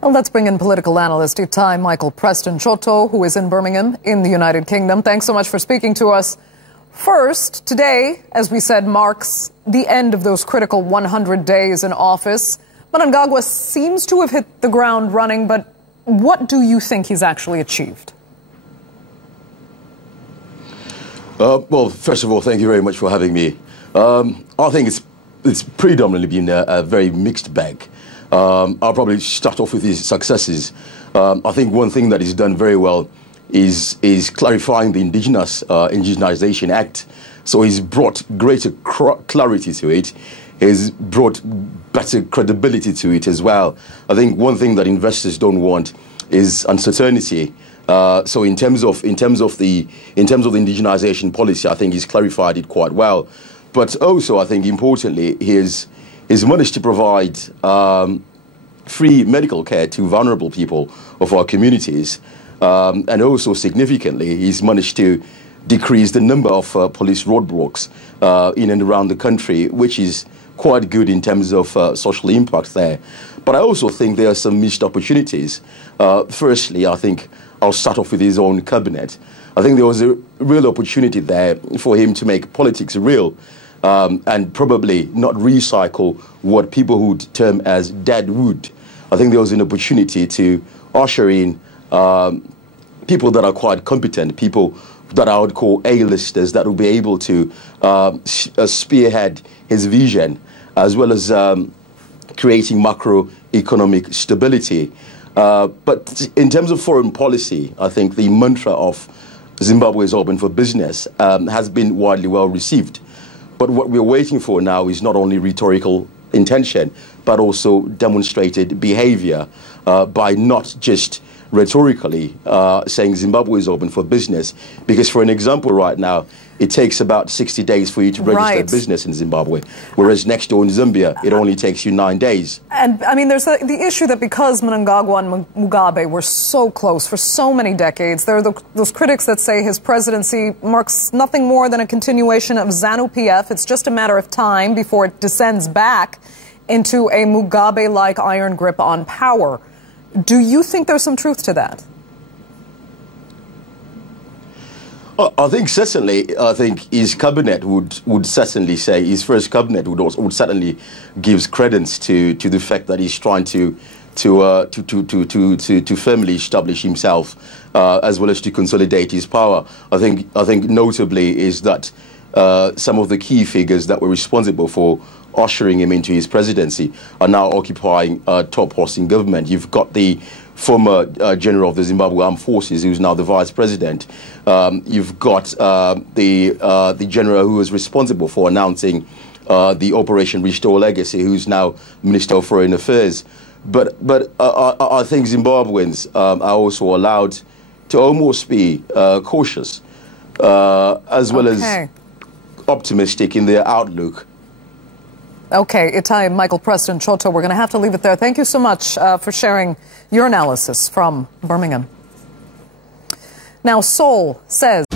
Well, let's bring in political analyst Itai M.P Choto, who is in Birmingham in the United Kingdom. Thanks so much for speaking to us. First, today, as we said, marks the end of those critical 100 days in office. Mnangagwa seems to have hit the ground running, but what do you think he's actually achieved? Well, first of all, thank you very much for having me. I think it's predominantly been a very mixed bag. I'll probably start off with his successes. I think one thing that he's done very well is clarifying the Indigenization Act. So he's brought greater clarity to it. He's brought better credibility to it as well. I think one thing that investors don't want is uncertainty. So in terms of the indigenization policy, I think he's clarified it quite well. But also, I think importantly, he's managed to provide free medical care to vulnerable people of our communities. And also, significantly, he's managed to decrease the number of police roadblocks in and around the country, which is quite good in terms of social impact there. But I also think there are some missed opportunities. Firstly, I think I'll start off with his own cabinet. I think there was a real opportunity there for him to make politics real and probably not recycle what people would term as dead wood. I think there was an opportunity to usher in people that are quite competent, people that I would call A-listers, that will be able to spearhead his vision, as well as creating macroeconomic stability. But in terms of foreign policy, I think the mantra of Zimbabwe is open for business has been widely well received. But what we're waiting for now is not only rhetorical intention, but also demonstrated behavior by not just rhetorically saying Zimbabwe is open for business. Because for an example right now, it takes about 60 days for you to register a business in Zimbabwe, whereas next door in Zambia, it only takes you 9 days. And, I mean, there's the issue that because Mnangagwa and Mugabe were so close for so many decades, there are those critics that say his presidency marks nothing more than a continuation of ZANU-PF. It's just a matter of time before it descends back into a Mugabe-like iron grip on power. Do you think there's some truth to that? I think certainly. I think his cabinet would certainly say, his first cabinet would certainly gives credence to the fact that he's trying to firmly establish himself as well as to consolidate his power. I think notably is that some of the key figures that were responsible for ushering him into his presidency are now occupying top posts in government. You've got the former general of the Zimbabwe Armed Forces, who's now the vice president. You've got the general who was responsible for announcing the Operation Restore Legacy, who's now Minister of Foreign Affairs. But I think Zimbabweans are also allowed to almost be cautious as well as optimistic in their outlook. Okay, Itai M.P Choto, we're going to have to leave it there. Thank you so much for sharing your analysis from Birmingham. Now, Seoul says